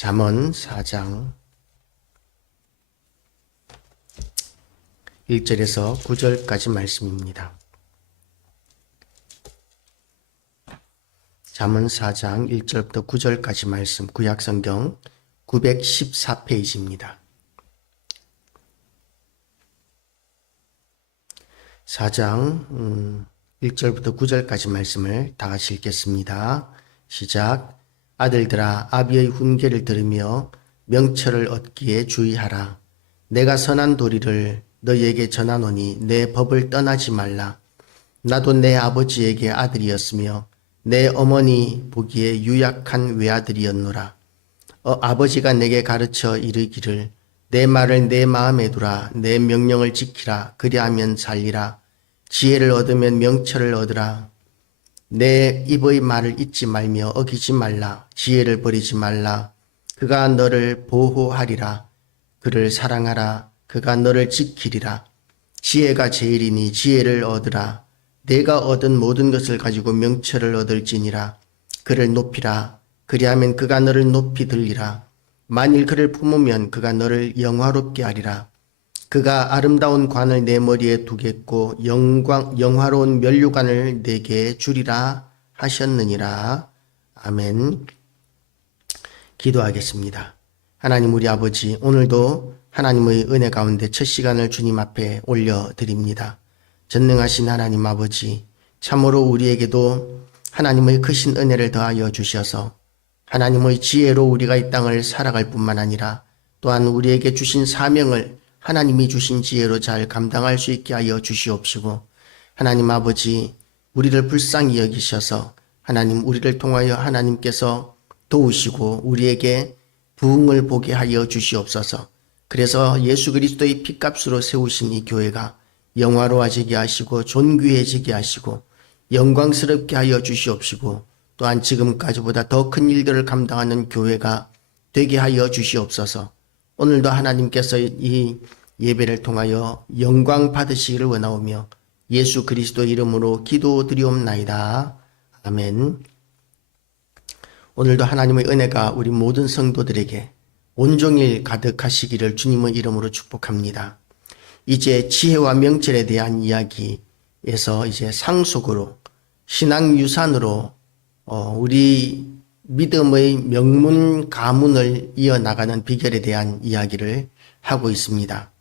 잠언 4장 1절에서 9절까지 말씀입니다. 잠언 4장 1절부터 9절까지 말씀, 구약성경 914페이지입니다. 4장 1절부터 9절까지 말씀을 다 같이 읽겠습니다. 시작. 아들들아, 아비의 훈계를 들으며 명철을 얻기에 주의하라. 내가 선한 도리를 너희에게 전하노니 내 법을 떠나지 말라. 나도 내 아버지에게 아들이었으며 내 어머니 보기에 유약한 외아들이었노라. 아버지가 내게 가르쳐 이르기를 내 말을 내 마음에 두라. 내 명령을 지키라. 그리하면 살리라. 지혜를 얻으면 명철을 얻으라. 내 입의 말을 잊지 말며 어기지 말라. 지혜를 버리지 말라. 그가 너를 보호하리라. 그를 사랑하라. 그가 너를 지키리라. 지혜가 제일이니 지혜를 얻으라. 내가 얻은 모든 것을 가지고 명철을 얻을지니라. 그를 높이라. 그리하면 그가 너를 높이 들리라. 만일 그를 품으면 그가 너를 영화롭게 하리라. 그가 아름다운 관을 내 머리에 두겠고 영화로운 면류관을 내게 주리라 하셨느니라. 아멘. 기도하겠습니다. 하나님 우리 아버지, 오늘도 하나님의 은혜 가운데 첫 시간을 주님 앞에 올려드립니다. 전능하신 하나님 아버지, 참으로 우리에게도 하나님의 크신 은혜를 더하여 주셔서 하나님의 지혜로 우리가 이 땅을 살아갈 뿐만 아니라 또한 우리에게 주신 사명을 하나님이 주신 지혜로 잘 감당할 수 있게 하여 주시옵시고, 하나님 아버지, 우리를 불쌍히 여기셔서 하나님 우리를 통하여 하나님께서 도우시고 우리에게 부흥을 보게 하여 주시옵소서. 그래서 예수 그리스도의 피값으로 세우신 이 교회가 영화로워지게 하시고 존귀해지게 하시고 영광스럽게 하여 주시옵시고, 또한 지금까지보다 더 큰 일들을 감당하는 교회가 되게 하여 주시옵소서. 오늘도 하나님께서 이 예배를 통하여 영광 받으시기를 원하오며 예수 그리스도 이름으로 기도드리옵나이다. 아멘. 오늘도 하나님의 은혜가 우리 모든 성도들에게 온종일 가득하시기를 주님의 이름으로 축복합니다. 이제 지혜와 명철에 대한 이야기에서 이제 상속으로 신앙 유산으로 우리 믿음의 명문 가문을 이어나가는 비결에 대한 이야기를 하고 있습니다.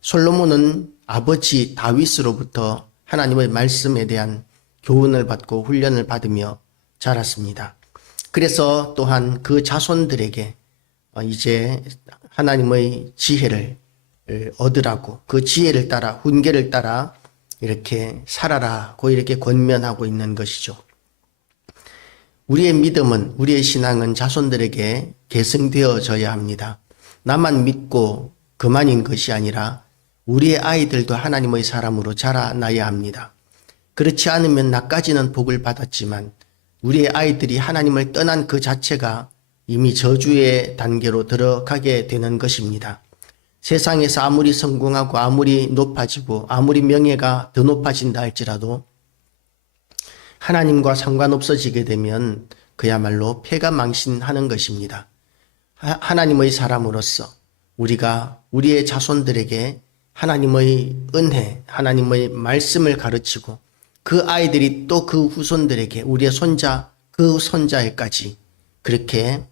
솔로몬은 아버지 다윗으로부터 하나님의 말씀에 대한 교훈을 받고 훈련을 받으며 자랐습니다. 그래서 또한 그 자손들에게 이제 하나님의 지혜를 얻으라고, 그 지혜를 따라 훈계를 따라 이렇게 살아라고 이렇게 권면하고 있는 것이죠. 우리의 믿음은, 우리의 신앙은 자손들에게 계승되어져야 합니다. 나만 믿고 그만인 것이 아니라 우리의 아이들도 하나님의 사람으로 자라나야 합니다. 그렇지 않으면 나까지는 복을 받았지만 우리의 아이들이 하나님을 떠난 그 자체가 이미 저주의 단계로 들어가게 되는 것입니다. 세상에서 아무리 성공하고 아무리 높아지고 아무리 명예가 더 높아진다 할지라도 하나님과 상관없어지게 되면 그야말로 패가망신하는 것입니다. 하나님의 사람으로서 우리가 우리의 자손들에게 하나님의 은혜, 하나님의 말씀을 가르치고 그 아이들이 또 그 후손들에게, 우리의 손자, 그 손자에까지 그렇게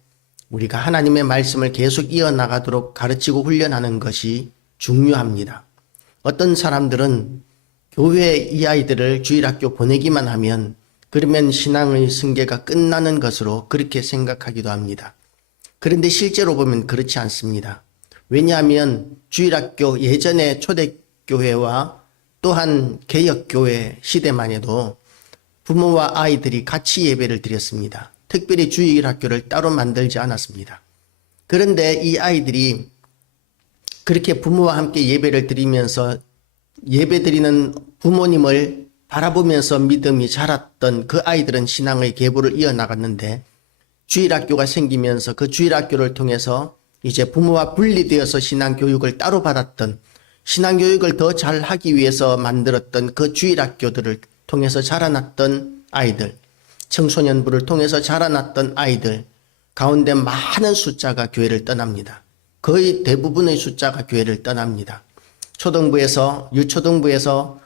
우리가 하나님의 말씀을 계속 이어나가도록 가르치고 훈련하는 것이 중요합니다. 어떤 사람들은 교회 이 아이들을 주일학교 보내기만 하면 그러면 신앙의 승계가 끝나는 것으로 그렇게 생각하기도 합니다. 그런데 실제로 보면 그렇지 않습니다. 왜냐하면 주일학교, 예전에 초대교회와 또한 개혁교회 시대만 해도 부모와 아이들이 같이 예배를 드렸습니다. 특별히 주일학교를 따로 만들지 않았습니다. 그런데 이 아이들이 그렇게 부모와 함께 예배를 드리면서 예배드리는 부모님을 바라보면서 믿음이 자랐던 그 아이들은 신앙의 계보를 이어나갔는데, 주일학교가 생기면서 그 주일학교를 통해서 이제 부모와 분리되어서 신앙교육을 따로 받았던, 신앙교육을 더 잘하기 위해서 만들었던 그 주일학교들을 통해서 자라났던 아이들, 청소년부를 통해서 자라났던 아이들, 가운데 많은 숫자가 교회를 떠납니다. 거의 대부분의 숫자가 교회를 떠납니다. 초등부에서 유초등부에서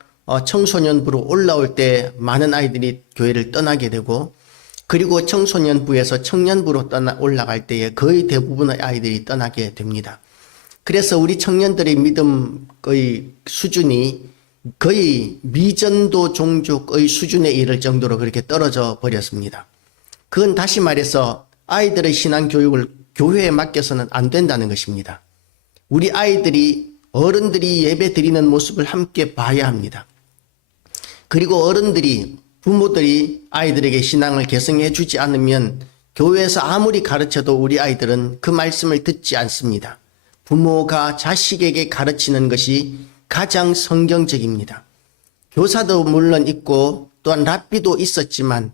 청소년부로 올라올 때 많은 아이들이 교회를 떠나게 되고, 그리고 청소년부에서 청년부로 올라갈 때에 거의 대부분의 아이들이 떠나게 됩니다. 그래서 우리 청년들의 믿음의 수준이 거의 미전도 종족의 수준에 이를 정도로 그렇게 떨어져 버렸습니다. 그건 다시 말해서 아이들의 신앙 교육을 교회에 맡겨서는 안 된다는 것입니다. 우리 아이들이 어른들이 예배 드리는 모습을 함께 봐야 합니다. 그리고 어른들이, 부모들이 아이들에게 신앙을 계승해 주지 않으면 교회에서 아무리 가르쳐도 우리 아이들은 그 말씀을 듣지 않습니다. 부모가 자식에게 가르치는 것이 가장 성경적입니다. 교사도 물론 있고 또한 랍비도 있었지만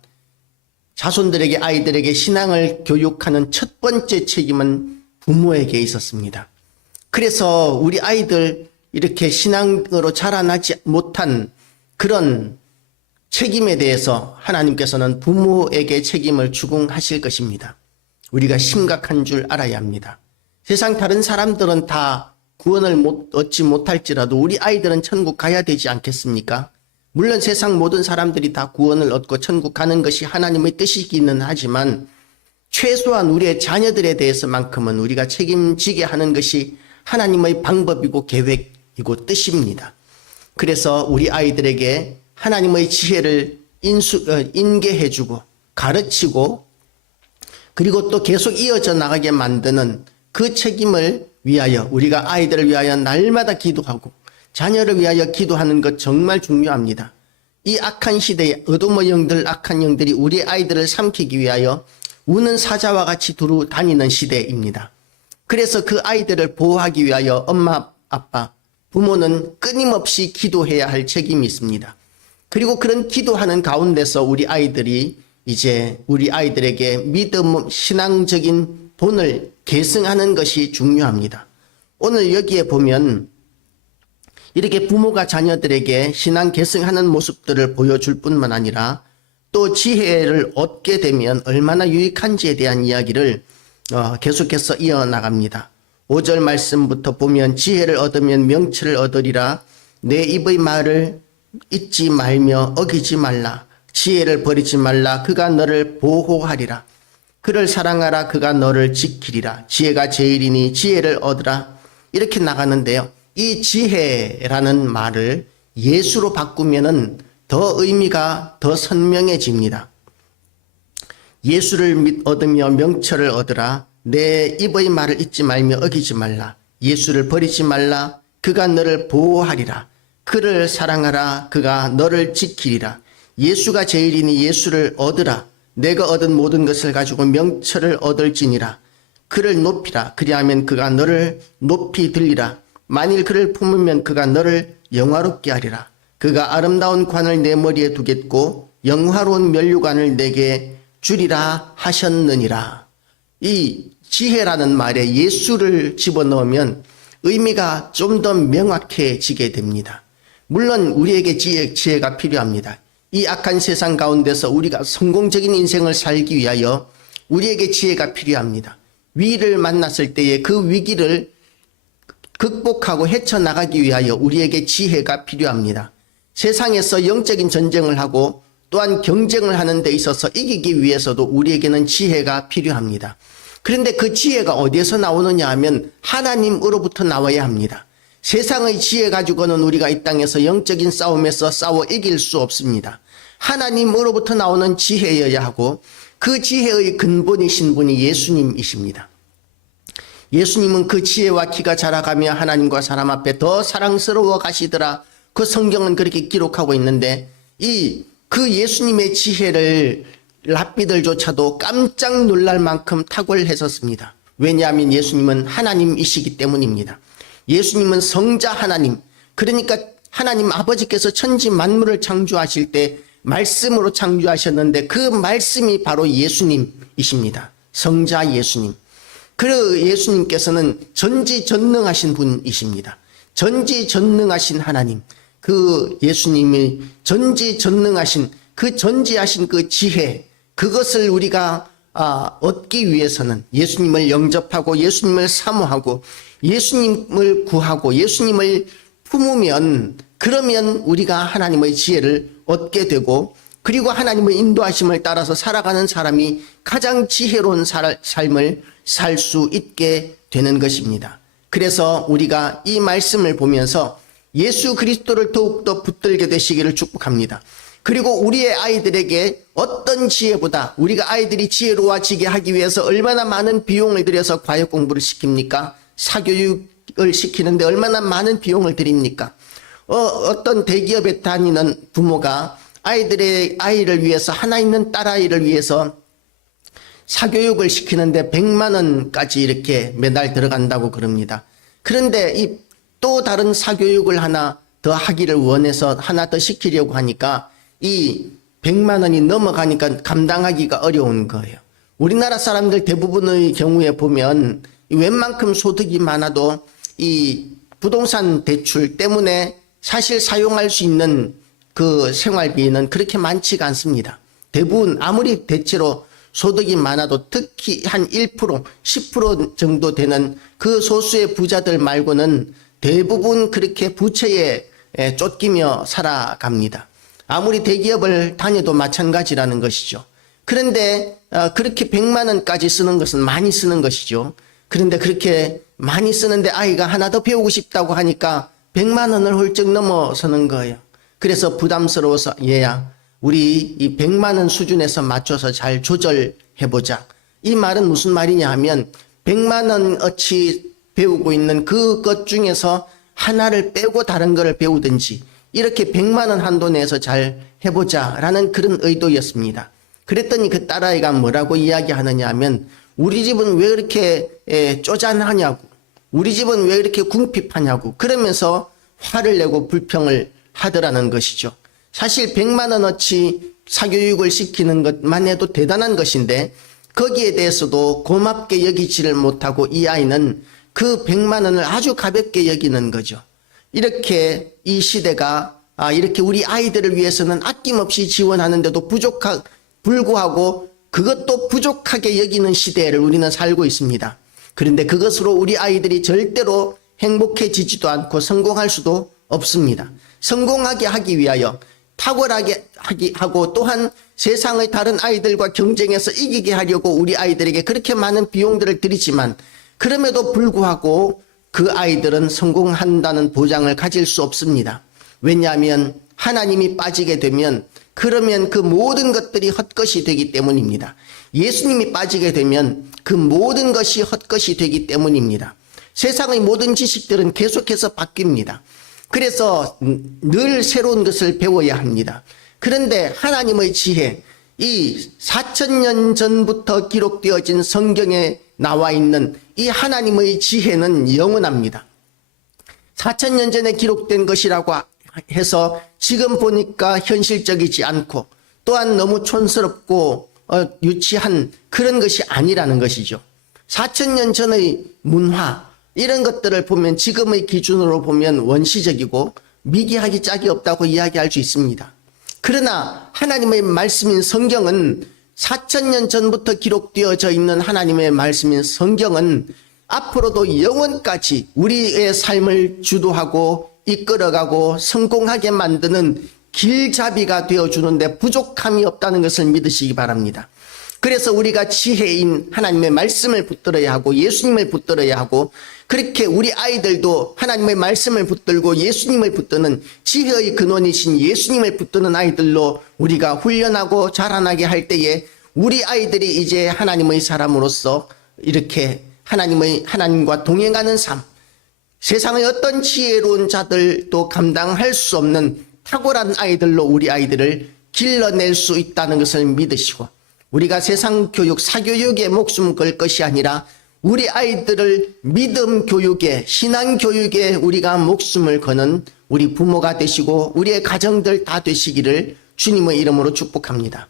자손들에게, 아이들에게 신앙을 교육하는 첫 번째 책임은 부모에게 있었습니다. 그래서 우리 아이들 이렇게 신앙으로 자라나지 못한 그런 책임에 대해서 하나님께서는 부모에게 책임을 추궁하실 것입니다. 우리가 심각한 줄 알아야 합니다. 세상 다른 사람들은 다 구원을 얻지 못할지라도 우리 아이들은 천국 가야 되지 않겠습니까? 물론 세상 모든 사람들이 다 구원을 얻고 천국 가는 것이 하나님의 뜻이기는 하지만 최소한 우리의 자녀들에 대해서만큼은 우리가 책임지게 하는 것이 하나님의 방법이고 계획이고 뜻입니다. 그래서 우리 아이들에게 하나님의 지혜를 인계해주고 가르치고 그리고 또 계속 이어져 나가게 만드는 그 책임을 위하여, 우리가 아이들을 위하여 날마다 기도하고 자녀를 위하여 기도하는 것 정말 중요합니다. 이 악한 시대에 어둠의 영들, 악한 영들이 우리 아이들을 삼키기 위하여 우는 사자와 같이 두루 다니는 시대입니다. 그래서 그 아이들을 보호하기 위하여 엄마, 아빠, 부모는 끊임없이 기도해야 할 책임이 있습니다. 그리고 그런 기도하는 가운데서 우리 아이들이 이제 우리 아이들에게 믿음, 신앙적인 본을 계승하는 것이 중요합니다. 오늘 여기에 보면 이렇게 부모가 자녀들에게 신앙 계승하는 모습들을 보여줄 뿐만 아니라 또 지혜를 얻게 되면 얼마나 유익한지에 대한 이야기를 계속해서 이어나갑니다. 5절 말씀부터 보면 지혜를 얻으면 명철을 얻으리라. 내 입의 말을 잊지 말며 어기지 말라. 지혜를 버리지 말라. 그가 너를 보호하리라. 그를 사랑하라. 그가 너를 지키리라. 지혜가 제일이니 지혜를 얻으라. 이렇게 나가는데요. 이 지혜라는 말을 예수로 바꾸면은 더 의미가 더 선명해집니다. 예수를 얻으며 명철을 얻으라. 내 입의 말을 잊지 말며 어기지 말라. 예수를 버리지 말라. 그가 너를 보호하리라. 그를 사랑하라. 그가 너를 지키리라. 예수가 제일이니 예수를 얻으라. 내가 얻은 모든 것을 가지고 명철을 얻을지니라. 그를 높이라. 그리하면 그가 너를 높이 들리라. 만일 그를 품으면 그가 너를 영화롭게 하리라. 그가 아름다운 관을 내 머리에 두겠고 영화로운 면류관을 내게 주리라 하셨느니라. 이 지혜라는 말에 예수를 집어넣으면 의미가 좀 더 명확해지게 됩니다. 물론 우리에게 지혜가 필요합니다. 이 악한 세상 가운데서 우리가 성공적인 인생을 살기 위하여 우리에게 지혜가 필요합니다. 위기를 만났을 때에 그 위기를 극복하고 헤쳐나가기 위하여 우리에게 지혜가 필요합니다. 세상에서 영적인 전쟁을 하고 또한 경쟁을 하는 데 있어서 이기기 위해서도 우리에게는 지혜가 필요합니다. 그런데 그 지혜가 어디에서 나오느냐 하면 하나님으로부터 나와야 합니다. 세상의 지혜 가지고는 우리가 이 땅에서 영적인 싸움에서 싸워 이길 수 없습니다. 하나님으로부터 나오는 지혜여야 하고 그 지혜의 근본이신 분이 예수님이십니다. 예수님은 그 지혜와 키가 자라가며 하나님과 사람 앞에 더 사랑스러워 가시더라. 그 성경은 그렇게 기록하고 있는데 그 예수님의 지혜를 랍비들조차도 깜짝 놀랄 만큼 탁월했었습니다. 왜냐하면 예수님은 하나님이시기 때문입니다. 예수님은 성자 하나님, 그러니까 하나님 아버지께서 천지 만물을 창조하실 때 말씀으로 창조하셨는데 그 말씀이 바로 예수님이십니다. 성자 예수님. 그 예수님께서는 전지전능하신 분이십니다. 전지전능하신 하나님, 그 예수님이 전지전능하신 그 전지하신 그 지혜, 그것을 우리가 얻기 위해서는 예수님을 영접하고 예수님을 사모하고 예수님을 구하고 예수님을 품으면, 그러면 우리가 하나님의 지혜를 얻게 되고, 그리고 하나님의 인도하심을 따라서 살아가는 사람이 가장 지혜로운 삶을 살 수 있게 되는 것입니다. 그래서 우리가 이 말씀을 보면서 예수 그리스도를 더욱더 붙들게 되시기를 축복합니다. 그리고 우리의 아이들에게 어떤 지혜보다, 우리가 아이들이 지혜로워지게 하기 위해서 얼마나 많은 비용을 들여서 과외 공부를 시킵니까? 사교육을 시키는데 얼마나 많은 비용을 들입니까? 어떤 대기업에 다니는 부모가 아이를 위해서, 하나 있는 딸아이를 위해서 사교육을 시키는데 100만 원까지 이렇게 매달 들어간다고 그럽니다. 그런데 이 또 다른 사교육을 하나 더 하기를 원해서 하나 더 시키려고 하니까 이 100만 원이 넘어가니까 감당하기가 어려운 거예요. 우리나라 사람들 대부분의 경우에 보면 웬만큼 소득이 많아도 이 부동산 대출 때문에 사실 사용할 수 있는 그 생활비는 그렇게 많지가 않습니다. 대부분 아무리 대체로 소득이 많아도 특히 한 1%, 10% 정도 되는 그 소수의 부자들 말고는 대부분 그렇게 부채에 쫓기며 살아갑니다. 아무리 대기업을 다녀도 마찬가지라는 것이죠. 그런데 그렇게 100만 원까지 쓰는 것은 많이 쓰는 것이죠. 그런데 그렇게 많이 쓰는데 아이가 하나 더 배우고 싶다고 하니까 100만 원을 훌쩍 넘어서는 거예요. 그래서 부담스러워서 얘야, 우리 이 100만 원 수준에서 맞춰서 잘 조절해보자. 이 말은 무슨 말이냐 하면 100만 원어치 배우고 있는 그것 중에서 하나를 빼고 다른 거를 배우든지 이렇게 100만 원 한도 내에서 잘 해보자라는 그런 의도였습니다. 그랬더니 그 딸아이가 뭐라고 이야기하느냐 하면 우리 집은 왜 이렇게 쪼잔하냐고, 우리 집은 왜 이렇게 궁핍하냐고 그러면서 화를 내고 불평을 하더라는 것이죠. 사실 100만 원어치 사교육을 시키는 것만 해도 대단한 것인데 거기에 대해서도 고맙게 여기지를 못하고 이 아이는 그 100만 원을 아주 가볍게 여기는 거죠. 이렇게 이 시대가 이렇게 우리 아이들을 위해서는 아낌없이 지원하는데도 불구하고 그것도 부족하게 여기는 시대를 우리는 살고 있습니다. 그런데 그것으로 우리 아이들이 절대로 행복해지지도 않고 성공할 수도 없습니다. 성공하게 하기 위하여 탁월하게 하고 또한 세상의 다른 아이들과 경쟁해서 이기게 하려고 우리 아이들에게 그렇게 많은 비용들을 들이지만 그럼에도 불구하고 그 아이들은 성공한다는 보장을 가질 수 없습니다. 왜냐하면 하나님이 빠지게 되면 그러면 그 모든 것들이 헛것이 되기 때문입니다. 예수님이 빠지게 되면 그 모든 것이 헛것이 되기 때문입니다. 세상의 모든 지식들은 계속해서 바뀝니다. 그래서 늘 새로운 것을 배워야 합니다. 그런데 하나님의 지혜, 이 4,000년 전부터 기록되어진 성경에 나와 있는 이 하나님의 지혜는 영원합니다. 4,000년 전에 기록된 것이라고 해서 지금 보니까 현실적이지 않고 또한 너무 촌스럽고 유치한 그런 것이 아니라는 것이죠. 4,000년 전의 문화 이런 것들을 보면 지금의 기준으로 보면 원시적이고 미개하기 짝이 없다고 이야기할 수 있습니다. 그러나 하나님의 말씀인 성경은 4,000년 전부터 기록되어져 있는 하나님의 말씀인 성경은 앞으로도 영원까지 우리의 삶을 주도하고 이끌어가고 성공하게 만드는 길잡이가 되어주는데 부족함이 없다는 것을 믿으시기 바랍니다. 그래서 우리가 지혜인 하나님의 말씀을 붙들어야 하고 예수님을 붙들어야 하고 그렇게 우리 아이들도 하나님의 말씀을 붙들고 예수님을 붙드는 지혜의 근원이신 예수님을 붙드는 아이들로 우리가 훈련하고 자라나게 할 때에 우리 아이들이 이제 하나님의 사람으로서 이렇게 하나님과 동행하는 삶, 세상의 어떤 지혜로운 자들도 감당할 수 없는 탁월한 아이들로 우리 아이들을 길러낼 수 있다는 것을 믿으시고 우리가 세상 교육, 사교육에 목숨 걸 것이 아니라 우리 아이들을 믿음 교육에, 신앙 교육에 우리가 목숨을 거는 우리 부모가 되시고 우리의 가정들 다 되시기를 주님의 이름으로 축복합니다.